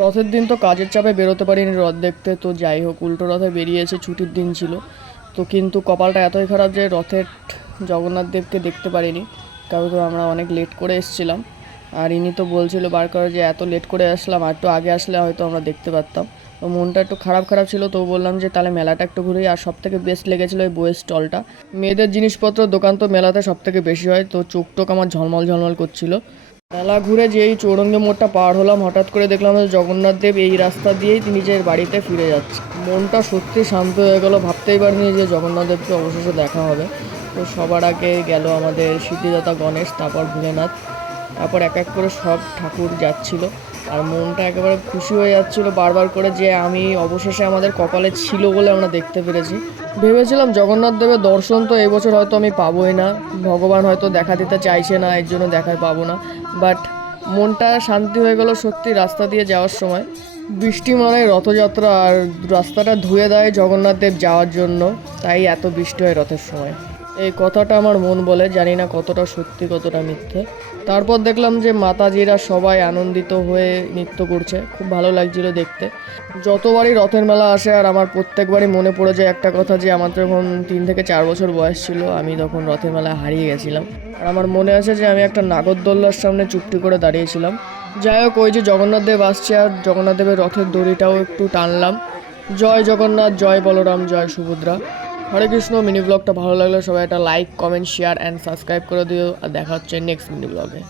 রথের দিন তো কাজের চাপে বেরোতে পারিনি রথ দেখতে, তো যাই হোক উল্টো রথে বেরিয়েছে, ছুটির দিন ছিল তো। কিন্তু কপালটা এতই খারাপ যে রথের জগন্নাথ দেবকে দেখতে পারিনি, কারণ তো আমরা অনেক লেট করে এসেছিলাম। আর ইনি তো বলছিল বার করে যে এত লেট করে আসলাম, আর একটু আগে আসলে হয়তো আমরা দেখতে পারতাম। তো মনটা একটু খারাপ খারাপ ছিল, তো বললাম যে তাহলে মেলাটা একটু ঘুরে। আর সব থেকে বেস্ট লেগেছিলো ওই বইয়ের স্টলটা। মেয়েদের জিনিসপত্র দোকান তো মেলাতে সব থেকে বেশি হয়, তো চোখ টোক আমার ঝলমল ঝলমল করছিল। মেলা ঘুরে যেই চৌরঙ্গি মোড়টা পার হলাম, হঠাৎ করে দেখলাম যে জগন্নাথ দেব এই রাস্তা দিয়েই নিজের বাড়িতে ফিরে যাচ্ছে। মনটা সত্যি শান্ত হয়ে গেল, ভাবতেই পারিনি যে জগন্নাথ দেবকে অবশেষে দেখা হবে। তো সবার আগে গেল আমাদের সিদ্ধিদাতা গণেশ, তারপর ভোলেনাথ, তারপর এক এক করে সব ঠাকুর যাচ্ছিল। আর মনটা একেবারে খুশি হয়ে যাচ্ছিল বারবার করে যে আমি অবশেষে আমাদের কপালে ছিল বলে আমরা দেখতে পেরেছি। ভেবেছিলাম জগন্নাথ দেবের দর্শন তো এই বছর হয়তো আমি পাবোই না, ভগবান হয়তো দেখা দিতে চাইছে না, এর জন্য দেখাই পাবো না। বাট মনটা শান্তি হয়ে গেল সত্যি রাস্তা দিয়ে যাওয়ার সময়। বৃষ্টি মানে রথযাত্রা, আর রাস্তাটা ধুয়ে দেয় জগন্নাথ দেব যাওয়ার জন্য, তাই এত বৃষ্টি হয় রথের সময়। এই কথাটা আমার মন বলে, জানি না কতটা সত্যি কতটা মিথ্যে। তারপর দেখলাম যে মাতাজিরা সবাই আনন্দিত হয়ে নৃত্য করছে, খুব ভালো লাগছিল দেখতে। যতবারই রথের মেলা আসে আর আমার প্রত্যেকবারই মনে পড়ে যায় একটা কথা, যে আমার যখন 3 থেকে 4 বছর বয়স ছিল আমি তখন রথের মেলায় হারিয়ে গেছিলাম। আর আমার মনে আছে যে আমি একটা নাগরদোল্লার সামনে চুপটি করে দাঁড়িয়েছিলাম। যাই হোক, ওই যে জগন্নাথ দেব আসছে আর জগন্নাথ দেবের রথের দড়িটাও একটু টানলাম। জয় জগন্নাথ, জয় বলরাম, জয় সুভদ্রা। হরে কৃষ্ণ। মিনি ব্লগটা ভালো লাগলে সবাই একটা like, comment, share and subscribe করে দিও। আর দেখা হচ্ছে নেক্সট মিনি ব্লগে।